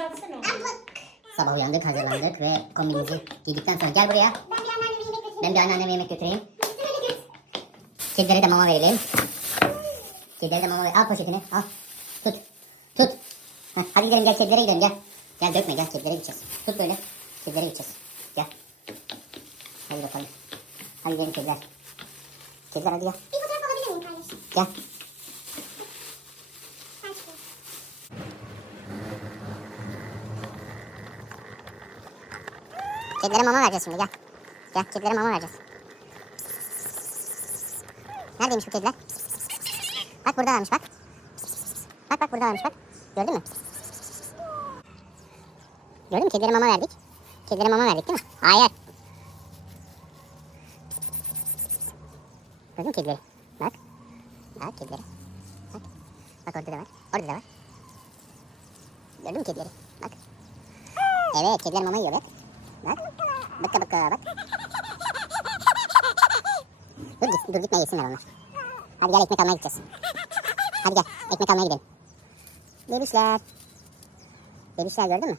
düzeltsene onu. Sabah uyandık, hazırlandık ve kombinimizi giydikten sonra gel buraya. Ben bir anneanneme yemek götüreyim. Kedilere de mama verelim. Kedilere de mama ver. Al poşetini, al. Tut. Tut. Heh, hadi gidelim, gel kedilere gidelim, gel. Gel dökme, gel kedilere gideceğiz. Tut böyle. Kedilere gideceğiz. Gel. Hadi bakalım. Hadi gidelim kediler. Kediler hadi gel. Bir fotoğraf alabilir miyim kardeşim? Gel. Ben çıkıyorum. Kedilere mama vereceğiz şimdi, gel. Gel, kedilere mama vereceğiz. Neredeymiş bu kediler? Bak burada varmış, bak. Bak burada varmış, bak. Gördün mü? Gördün mü? Kedilere mama verdik. Kedilere mama verdik değil mi? Hayır. Gördün mü kedileri? Bak. Bak kedileri. Bak. Bak orada da var. Orada da var. Gördün mü kedileri? Bak. Evet, kediler mama yiyor bak. Bak. Bıkka bak. Dur gitme, yesinler onlar. Hadi gel, ekmek almaya gideceğiz. Hadi gel, ekmek almaya gidelim. Bebişler. Bebişler gördün mü?